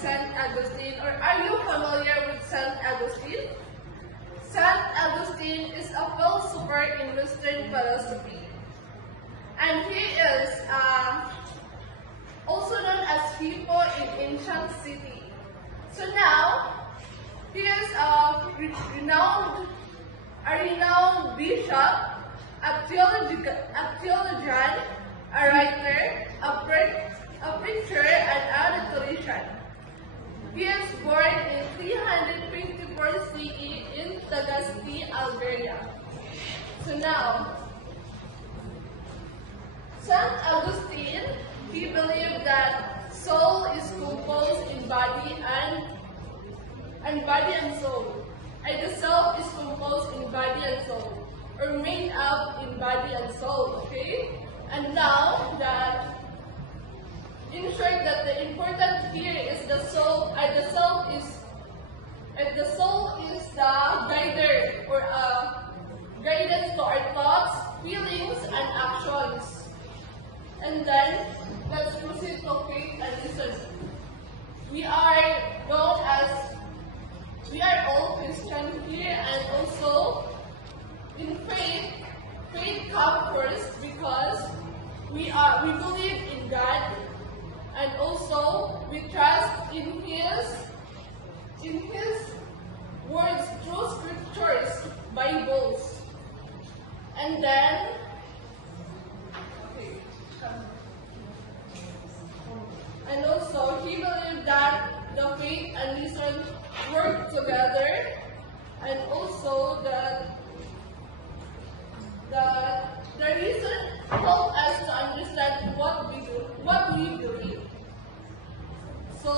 St. Augustine, or are you familiar with St. Augustine? St. Augustine is a philosopher in Western philosophy, and he is also known as Hippo in ancient city. So now, he is a renowned bishop, a theologian, a writer, a preacher, and a rhetorician. He is born in 324 CE in Tagaste, Algeria. So now, St. Augustine, he believed that soul is composed in body and soul. And the self is composed in body and soul, or made up in body and soul, okay? And now that, in short, that the important here is the soul, and the soul is the guider, or guidance to our thoughts, feelings, and actions. And then, let's proceed to faith and reason. We are all Christian here, and also in faith comes first because we believe in God, and also we trust in His words through scriptures, Bibles, and then and also he believed that the faith and reason work together, and also that the reason help us to understand what we believe. So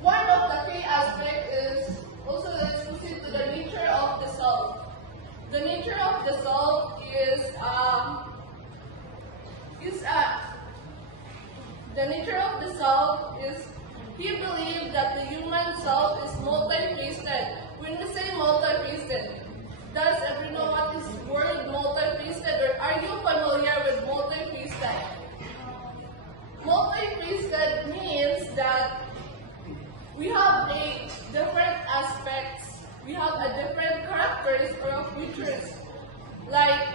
one of the key aspects is also, let's proceed to the nature of the self. The nature of the self is the nature of the self is, he believed that the human self is multifaceted. When we say multifaceted, does everyone know what is the word multifaceted, or are you familiar with multifaceted? Multifaceted means that we have a different aspects, we have a different characters or features. Like,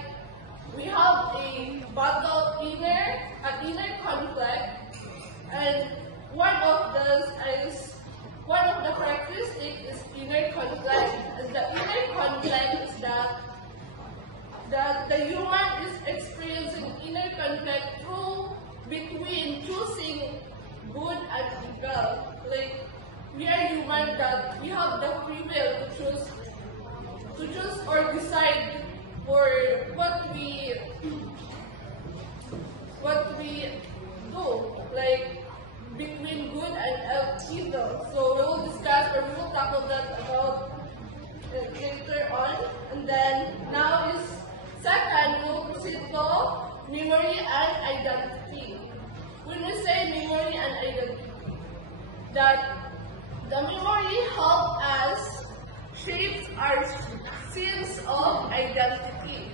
we have a battle an inner conflict, and one of the characteristics is inner conflict. And the inner conflict is that the human is experiencing inner conflict between choosing good and evil. Like, we are human, that we have the free will to choose or decide for what we do, like between good and evil. So we will discuss, or we will tackle that about later on. And then now is second, we will proceed to memory and identity. When we say memory and identity, that the memory helps us shape our sense of identity.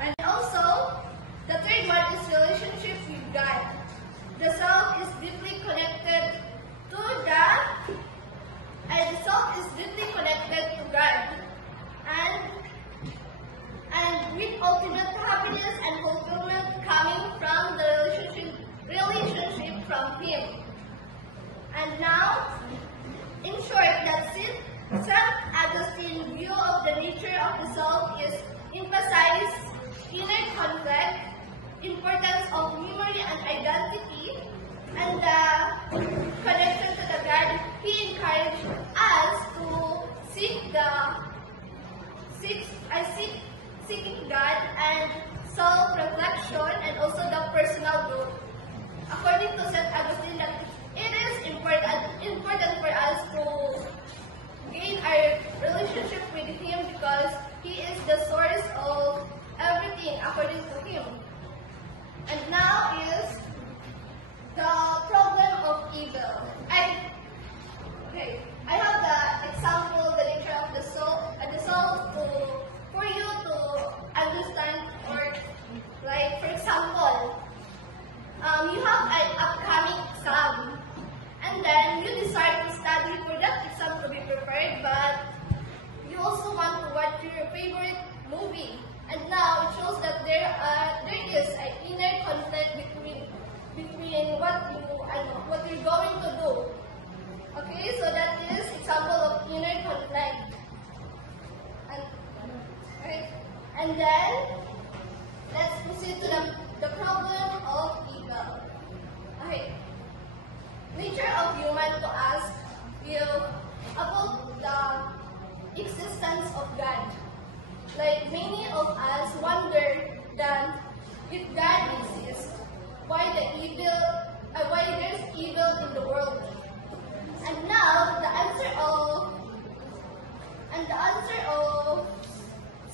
And also, the third one is relationship with God. The self is deeply connected to God, and with ultimate happiness and fulfillment coming from the relationship from Him. And now, in short, that's it. St. Augustine's view of the nature of the self is emphasize inner conflict, importance of memory and identity, and the connection to the God. He encouraged us to seeking God and self-reflection, and also the personal growth. According to St. Augustine, that it is important for us to gain our relationship with Him, because He is the source of everything according to Him. And now is start to study for that exam to be prepared, but you also want to watch your favorite movie. And now it shows that there is an inner conflict between what you're going to do. Okay, so that is example of inner conflict. And then let's proceed to the problem of evil. Okay. Nature of human to ask you about the existence of God. Like many of us wonder that if God exists, why there's evil in the world. And now the answer of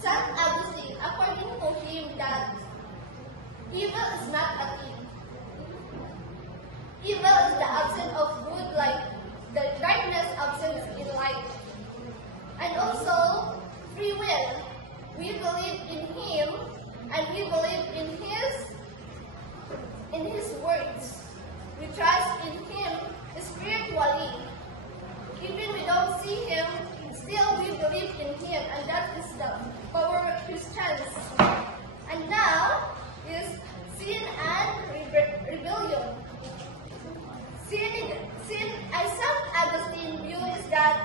St. Augustine, according to him, that evil is not a thing. Evil is the absence of good, like the darkness absence in light. And also free will. We believe in him and we believe in his words. We trust in him spiritually. Even we don't see him, still we believe in him, and that is the power of Christians. And now is sin and rebellion. Sin, as St. Augustine view is that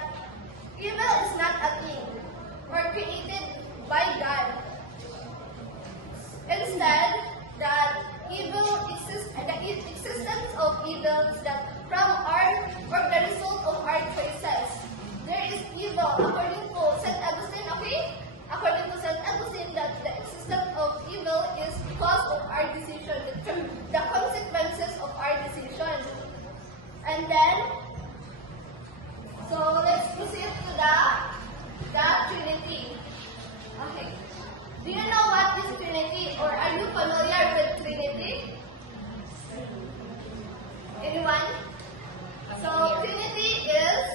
evil is not a thing or created by God. Instead, that evil exists, the existence of evil is that the result of our choices. There is evil according to St. Augustine, okay? According to St. Augustine, that the existence of evil is because of our decision, the consequences of our decision. And then, so let's proceed to the Trinity. Okay. Do you know what is Trinity, or are you familiar with Trinity? Anyone? So Trinity is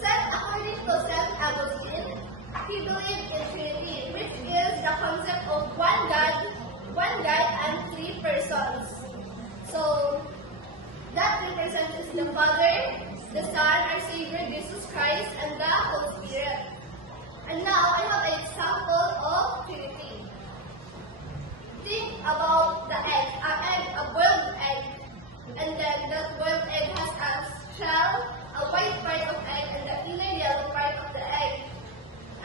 set according to St. Augustine. He believed in Trinity, which is the concept of one God and three persons. So that three persons is the Father, the Son, our Savior Jesus Christ, and the Holy Spirit. And now I have an example of Trinity. Think about the egg, a boiled egg. And then that boiled egg has a shell, a white part of egg, and the inner yellow part of the egg.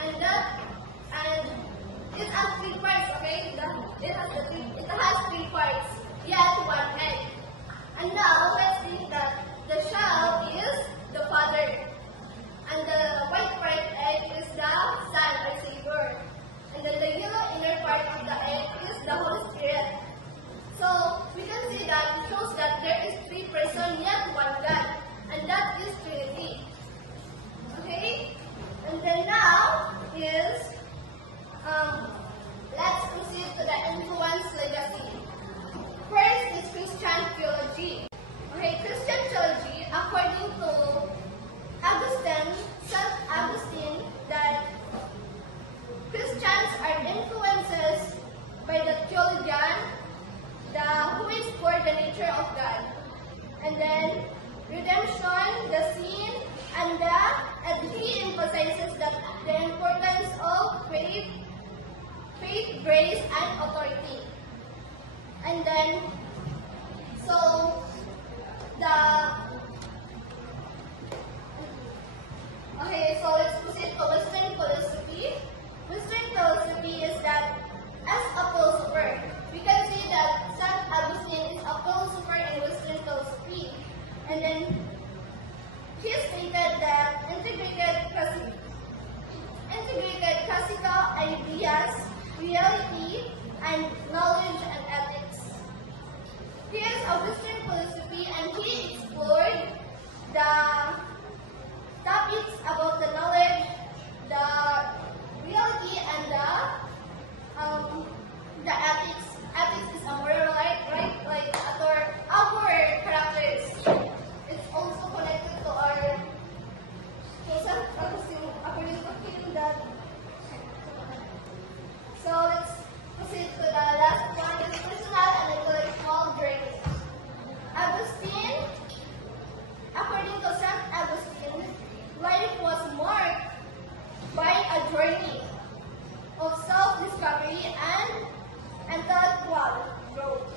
And it has three parts, okay? It has three parts, yet one egg. And now let's think that the shell is the Father, and the white part egg is the Son or Savior, and then the yellow inner part of the egg is the Holy Spirit. So we can see that it shows that there is three persons yet one God, and that is Trinity. Okay? And then now is let's proceed to the influence legacy. First is Christian theology. Okay, Christian theology, according to St. Augustine, that Christians are influences by the theologian, who is for the nature of God. And then redemption, the sin, and he emphasizes that the importance of faith, grace, and authority. And then, so let's proceed to Western philosophy. Western philosophy is that as a philosopher, we can see that St. Augustine is a philosopher in Western philosophy. And then he stated that integrated classical ideas, reality, and knowledge and ethics. He is a Western philosophy and he explored the topics about the knowledge, the reality, and the ethics. Ethics is a moral right? Like our characters. It's also connected to our St. Augustine, according to him, that journey of self-discovery and intellectual growth.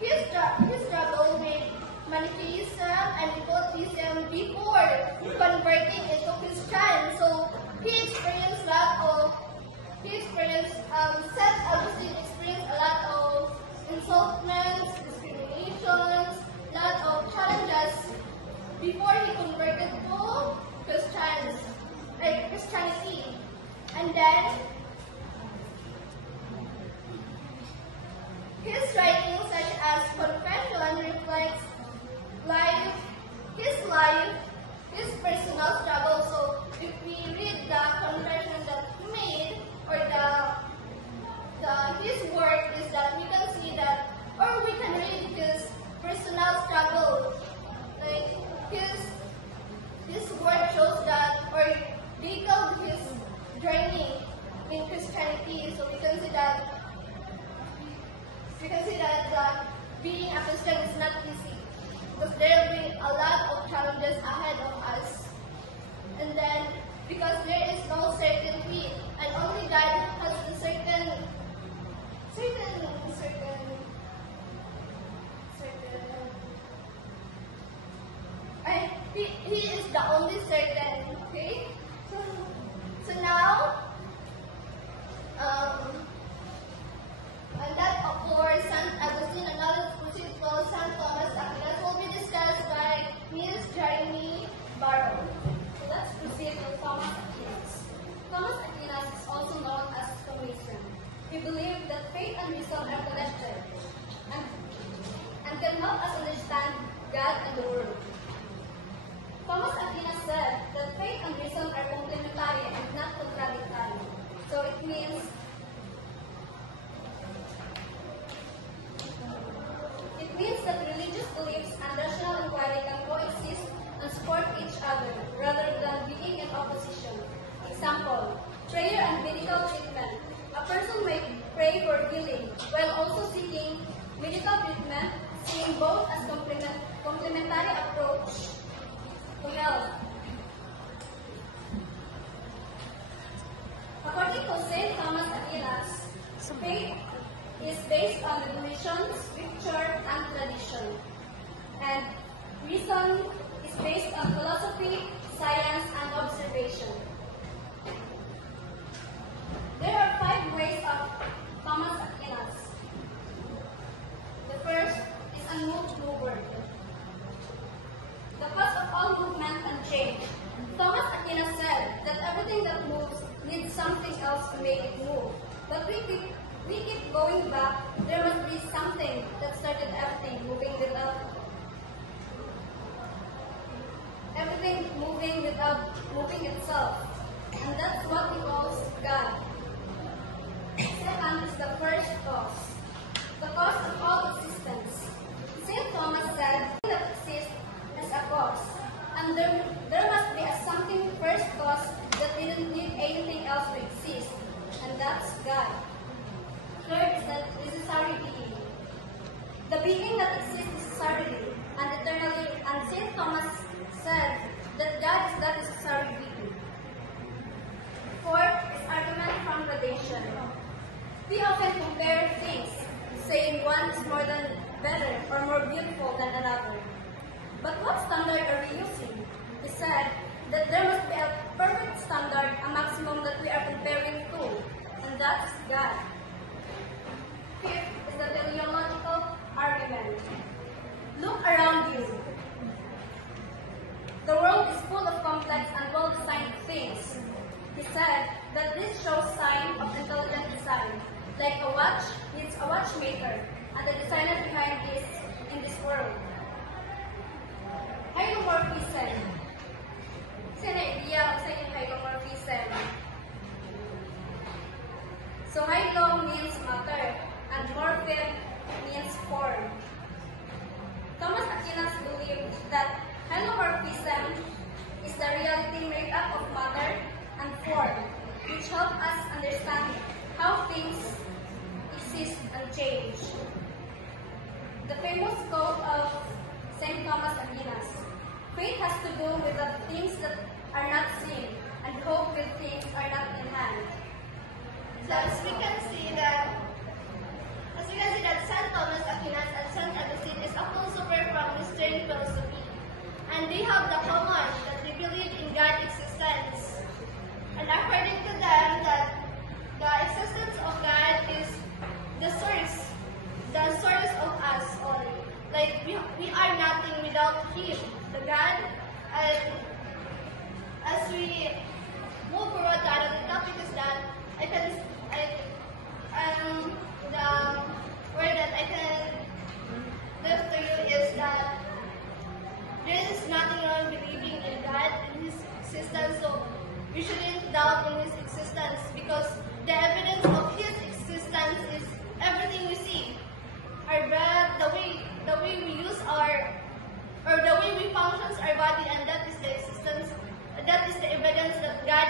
His struggle with monotheism and occultism before converting into Christian. So St. Augustine experienced a lot of insultments, discriminations, a lot of challenges before he converted to Christianity. And then his writings such as Confession reflects his personal struggle. So if we read the confession that he made, or his work, is that we can see that, or we can read his personal struggle. Like his work shows that, or detailed his journey in Christianity. So we can see that being a Christian is not easy, because there will be a lot of challenges ahead of us. And then, because there is no certainty, and only God has the certain. He is the only certain. Okay. So now, and that for St. Augustine, another principle, St. Thomas Aquinas, will be discussed by Ms. Jeremy Barrow. So let's proceed with Thomas Aquinas. Thomas Aquinas is also known as Thomism. He believed that faith and reason are connected and can help us understand God and the world. Thomas Aquinas said that faith and reason are complementary and not contradictory. So it means that religious beliefs and rational inquiry can coexist and support each other rather than being in opposition. Example, prayer and medical treatment. A person may pray for healing while also seeking medical treatment, seeing both as complementary approach to health. According to St. Thomas Aquinas, faith is based on revelation, scripture, and tradition. And reason is based on philosophy, science, and observation. There are 5 ways of Thomas Aquinas. The first is unmoved mover. The cause of all movement and change. Thomas Aquinas said that everything that moves needs something else to make it move. But we keep going back. There must be something that started everything moving without moving itself. And that's what he calls God. Second is the first cause. The cause of all existence. St. Thomas said that exists as a cause. And there must be a something first cause that didn't need anything else to exist. And that's God. Third is the necessary being. The being that exists necessarily and eternally, and St. Thomas said that God is that necessary being. Fourth is argument from gradation. We often compare things, saying one is more than better or more beautiful than another. But what standard are we using? He said that there must be a perfect standard, a maximum that we are comparing to, and that's God. Fifth is the teleological argument. Look around you. The world is full of complex and well-designed things. He said that this shows signs of intelligent design. Like a watch needs a watchmaker, and the designer behind this in this world. Hylomorphism. Kasi na-idea sa inyong hylomorphism. So hylo means matter, and morphin means form. Thomas Aquinas believed that hylomorphism is the reality made up of matter and form, which help us understand how things exist and change. The famous quote of St. Thomas Aquinas: faith has to do with the things that are not seen, and hope with things are not in hand. we shouldn't doubt in his existence, because the evidence of his existence is everything we see. Our breath, the way we use the way we function our body, and that is the existence, that is the evidence that God